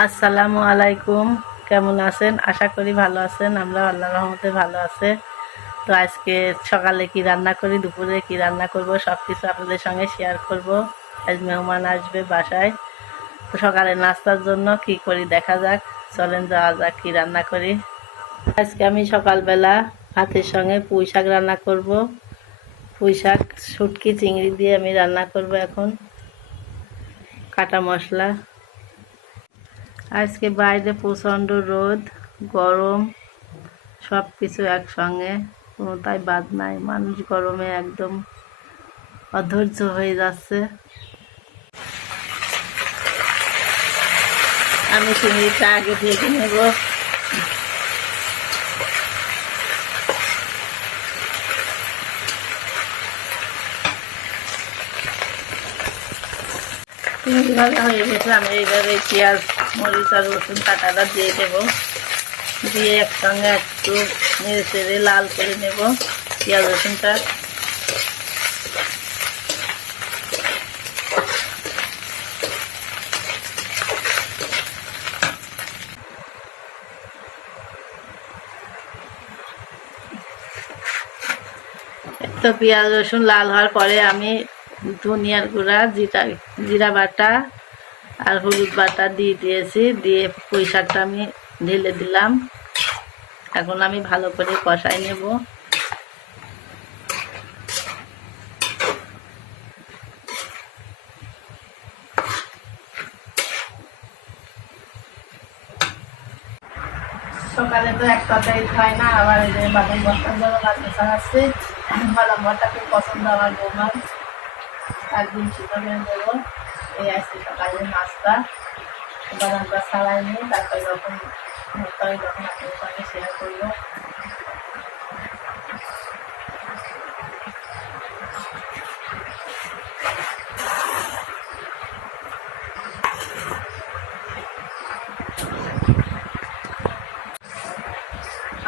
আসসালামু আলাইকুম। কেমন আছেন? আশা করি ভালো আছেন। আমরা আল্লাহ রহমতে ভালো আছে। তো আজকে সকালে কি রান্না করি, দুপুরে কি রান্না করব সব কিছু আপনাদের সঙ্গে শেয়ার করব। আজ মেহমান আসবে বাসায়। তো সকালে নাস্তার জন্য কি করি দেখা যাক। চলেন যাওয়া যাক কি রান্না করি। আজকে আমি সকালবেলা ভাতের সঙ্গে পুঁই শাক রান্না করব। পুঁই শাক, শুটকি, চিংড়ি দিয়ে আমি রান্না করব এখন। কাটা মশলা। আজকে বাইরে প্রচণ্ড রোদ, গরম সব কিছু একসঙ্গে, কোনো তাই বাদ নাই। মানুষ গরমে একদম অধৈর্য হয়ে যাচ্ছে। আমি চিংড়িটা আগে ভেজে নেব। চিংড়ি ভাজা হয়ে গেছে? আমি এইভাবে পেঁয়াজ মরিচ আর রসুন কাটাটা দিয়ে দেবো। দিয়ে একসঙ্গে একটু নেড়ে চেড়ে লাল করে নেব পেঁয়াজ, রসুনটা। তো পেঁয়াজ, রসুন লাল হওয়ার পরে আমি ধনিয়ার গুঁড়া, জিরা জিরা বাটা আর হলুদ বাটা দিয়ে দিয়েছি, দিয়ে পুঁই শাকটা আমি ঢেলে দিলাম। এখন আমি ভালো করে কষাই নেব। সকালে তো এক খাই না, আবার এই যে বাদাম ভর্তার জন্য রাখতে চাচ্ছি বাদাম ভর্তা খুব পছন্দ আমার বৌমার। একদিন চিকেন দেবো? এই আজকে সকালে নাস্তা বাদামটা ছাড়াই নিই তারপরে যখন হয় যখন আপনাদের সঙ্গে শেয়ার করব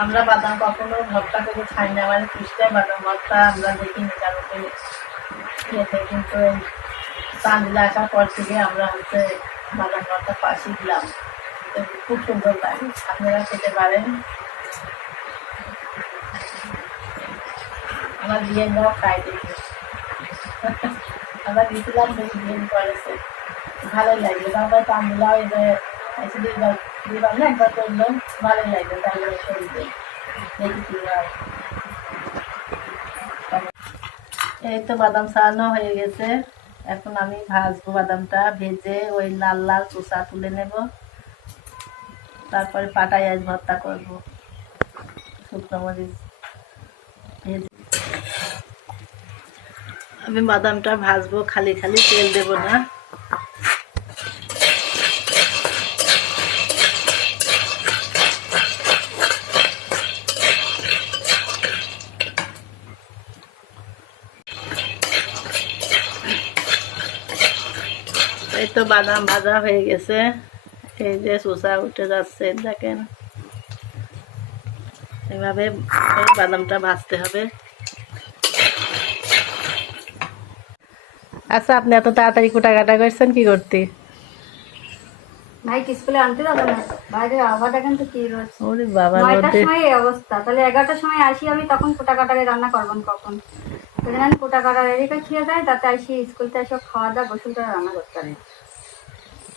আমরা বাদাম কখনো ভর্তা করে খাই না আমাদের খ্রিস্টান বাদাম ভর্তা আমরা দেখিনি কারও করে খেতে কিন্তু চান্দিলা আসার পর থেকে আমরা হচ্ছে পাশে দিলাম। খুব সুন্দর লাগে আপনারা খেতে পারেন। আমার বিয়েরাও খাই দেখি আমরা দিয়েছিলাম ভালোই লাগবে তারপর চান্দিলাও এই যে দুইবার দুইবার না, একবার লাগবে তাহলে শরীরে দেখি হয় এই তো বাদাম ছাড়ানো হয়ে গেছে। এখন আমি ভাজবো বাদামটা, ভেজে ওই লাল লাল চোষা তুলে নেব। তারপরে পাটাই আজ ভর্তা করব। শুকনো মরিচ ভেজে। আমি বাদামটা ভাজবো, খালি খালি তেল দেব না। তো বাদাম ভাজা হয়ে গেছে। এই যে শসা উঠে যাচ্ছে দেখেন। এভাবে বাদামটা ভাজতে হবে। আচ্ছা আপনি এত তাড়াতাড়ি কুটা কাটা করছেন কি করতে? ভাই স্কুলে আনতে যাব না? বাইরে আবহাওয়াটা কিন্তু কি রয়েছে। ওরে বাবার নয়টার সময় এই অবস্থা। তাহলে এগারোটার সময় আসি আমি তখন কোটা কাটারে রান্না করবেন কখন? কোটা কাটা রেডি করে খেয়ে যায় তাতে আসি স্কুল থেকে খাওয়া দাওয়া গোসল করে রান্না করতে পারি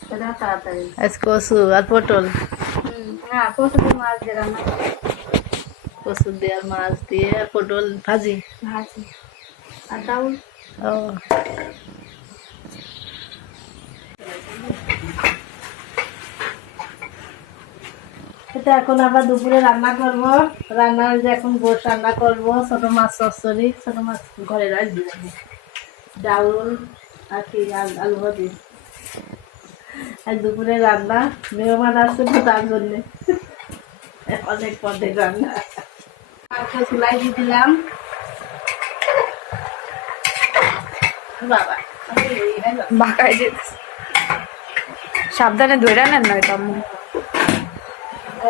তাড়াতাড়ি। আজ কচু আর পটল। হ্যাঁ কচু দিয়ে মাছ দিয়ে রান্না কচু দিয়ে আর মাছ দিয়ে আর পটল ভাজি। ভাজি। আর ডাউল? ও। এটা এখন আবার দুপুরে রান্না করব। রান্না যে এখন গোশ রান্না করব ছোট মাছ চচ্চড়ি ছোট মাছ ঘরে রাখবি। ডাউল আর কি আল- আলু ভাজি আর দুপুরে রান্না মেহমান আসছে তো তার জন্যে। অনেক পদের রান্না। মাংস চুলাই দিয়ে দিলাম। বাবা। বাঁকায় সাবধানে ধরে নেন নয় তো আম্মু।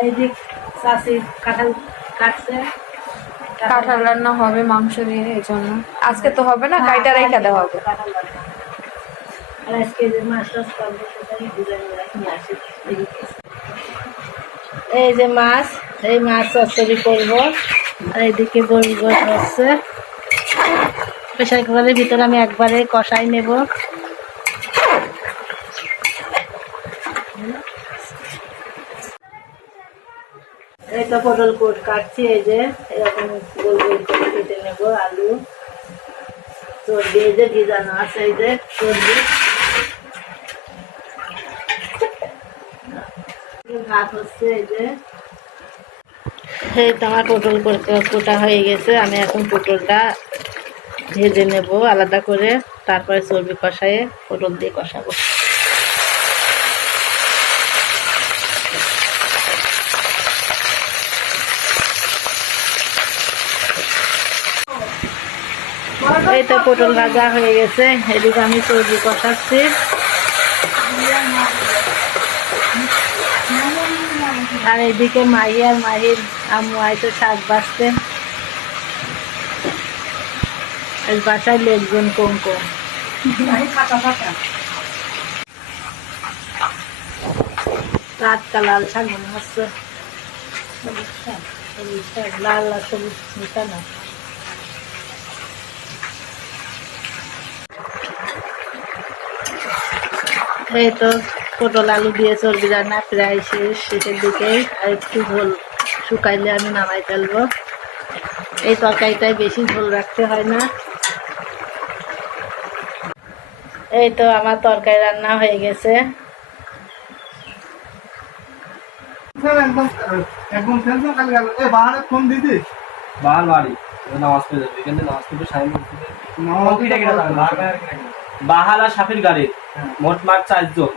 এই যে চাষি কাঁঠাল কাটছে। কাঁঠাল রান্না হবে মাংস দিয়ে এই জন্য। আজকে তো হবে না কাইটা রেখে দেওয়া হবে। আর আজকে মাছ টাছ করব। এই যে মাছ, এই মাছ চচ্চড়ি করব। আর এইদিকে গরু গোস হচ্ছে প্রেশার কুকারের ভিতরে আমি একবারে কষাই নেব। এই তো পটল কোট কাটছি, এই যে এরকম গোল গোল করে কেটে নেব আলু। চর্বি এই যে ভিজানো আছে, এই যে চর্বি ভাত এই তো আমার পটল কোটা হয়ে গেছে, আমি এখন পটলটা ভেজে নেব আলাদা করে, তারপরে চর্বি কষায়ে পটল দিয়ে কষাবো। এই তো পটল ভাজা হয়ে গেছে, এদিকে আমি চর্বি কষাচ্ছি। আর এদিকে মাহি আর মাহির আম্মু আইতো শাক বাঁচতে। বাসায় লোকজন কম কম। টাটকা লাল শাক মনে হচ্ছে। লাল আর সবুজ মিশানো এই তো পটল আলু দিয়ে চর্বি রান্না প্রায় শেষ শেষের দিকে আর একটু ঝোল শুকাইলে আমি নামাই ফেলব এই তরকারিটাই বেশি ঝোল রাখতে হয় না এই তো আমার তরকারি রান্না হয়ে গেছে একদম একদম টেনশন খালি গেল এ বাহারে ফোন দিদি বাহার বাড়ি এবার নামাজ পড়ে যাবে এখানে নামাজ পড়বে সাইন বাহার আর সাফির গাড়ি মোট মাঠ চারজন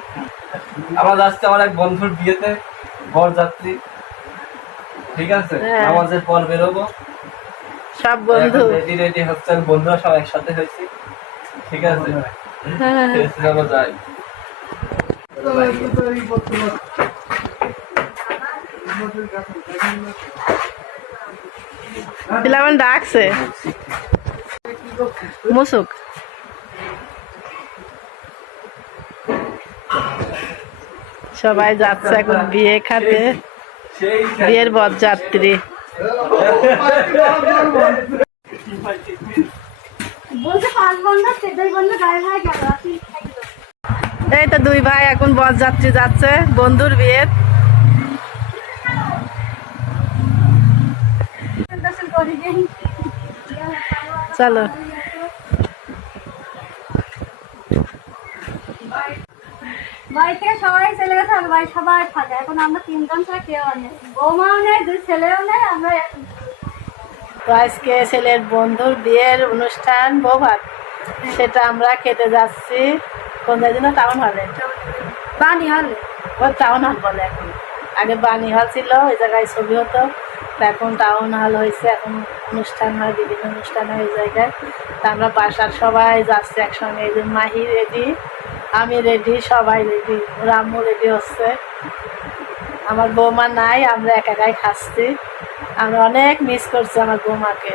আমরা যাচ্ছি আমার এক বন্ধুর বিয়েতে বর যাত্রী ঠিক আছে? হ্যাঁ। নামাজের পর বেরোবো। সব বন্ধু। রেডি রেডি হচ্ছেন বন্ধুরা সব একসাথে হয়েছি। ঠিক আছে? হ্যাঁ। যাই। ডাকছে। মুসুক। সবাই যাচ্ছে এখন বিয়ে খাতে। বিয়ের বরযাত্রী এই তো দুই ভাই এখন বরযাত্রী যাচ্ছে বন্ধুর বিয়ে চলো। বাড়ি থেকে সবাই চলে গেছে আর বাড়ি সবাই থাকে এখন আমরা তিনজন ছাড়া কেউ নেই। বৌমাও নেই দুই ছেলেও নেই আমরা তো আজকে ছেলের বন্ধুর বিয়ের অনুষ্ঠান বৌভাত সেটা আমরা খেতে যাচ্ছি। কোন যেন টাউন হলে বানি হলে ও টাউন হল বলে এখন। আগে বানি হল ছিল ওই জায়গায় ছবি হতো। তো এখন টাউন হল হয়েছে এখন অনুষ্ঠান হয় বিভিন্ন অনুষ্ঠান হয় ওই জায়গায়। তা আমরা বাসার সবাই যাচ্ছে একসঙ্গে। এই যে মাহি রেডি আমি রেডি সবাই রেডি রামু রেডি হচ্ছে। আমার বৌমা নাই, আমরা এক একাই খাচ্ছি। আমরা অনেক মিস করছি আমার বৌমাকে।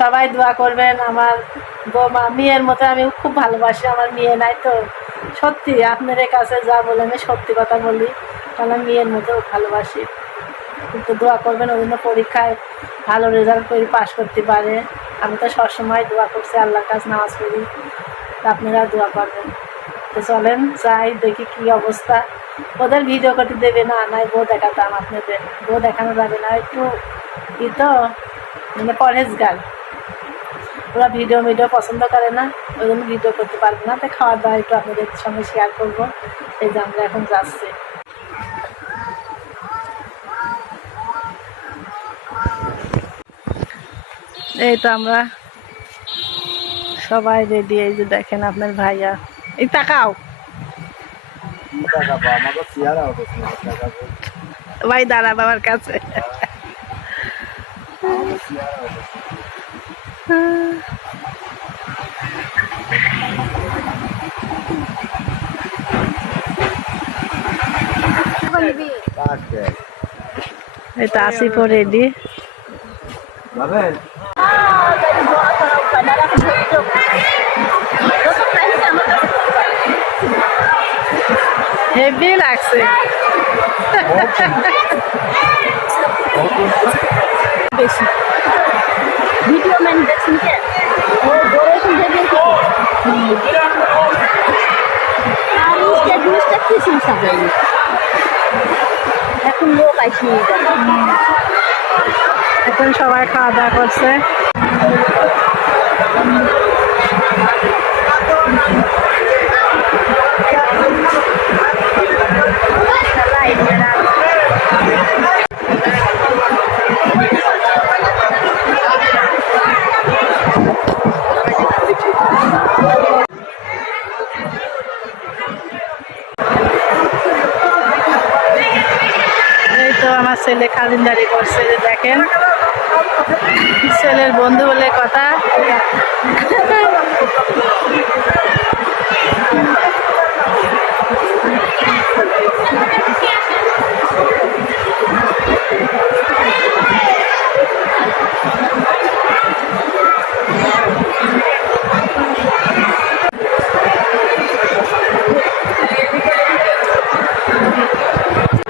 সবাই দোয়া করবেন, আমার বৌমা, মেয়ের মতো আমি খুব ভালোবাসি, আমার মেয়ে নাই তো। সত্যি, আপনাদের কাছে যা বলে আমি সত্যি কথা বলি, কারণ আমি মেয়ের মতো ভালোবাসি। কিন্তু দোয়া করবেন, ওই জন্য পরীক্ষায় ভালো রেজাল্ট করে পাশ করতে পারে। আমি তো সবসময় দোয়া করছি, আল্লাহর কাছে নামাজ পড়ি। আপনারা দোয়া করবেন। তো চলেন, যাই, দেখি কি অবস্থা। ওদের ভিডিও করতে দেবে না, নাই, বউ দেখাতাম আপনাদের। বউ দেখানো যাবে না, একটু ই তো মানে পরহেজগার ওরা ভিডিও ভিডিও পছন্দ করে না, ওই জন্য ভিডিও করতে পারব না। তাই খাওয়ার দাওয়া একটু আপনাদের সঙ্গে শেয়ার করব। এই যে আমরা এখন যাচ্ছি। এই তো আমরা সবাই রেডি এই যে দেখেন আপনার ভাইয়া। এই তাকাও। ভাই দাঁড়া বাবার কাছে। তো আসিফও রেডি যাবেন হেভি লাগছে। বেশি। ভিডিও ম্যান দেখছেন কে? ও বড় শুনতে দেখি আর মিস্টার জিনিসটা কি চিন্তা করি এখন লোক আসি এখন সবাই খাওয়া দাওয়া করছে। ছেলে খাদিনদারি করছে যে দেখেন। ছেলের বন্ধু বলে কথা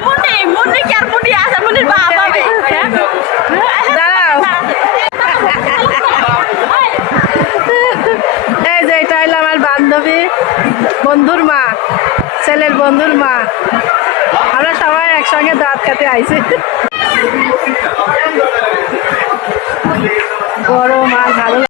মুন্ডি মুন্ডি কি আর মুন্ডি আছে মুন্ডির বাপ হবে দাঁড়াও এই যে এটা হলো আমার বান্ধবী বন্ধুর মা ছেলের বন্ধুর মা। আমরা সবাই একসঙ্গে দাঁত খেতে আইছি। গরম আর ভালো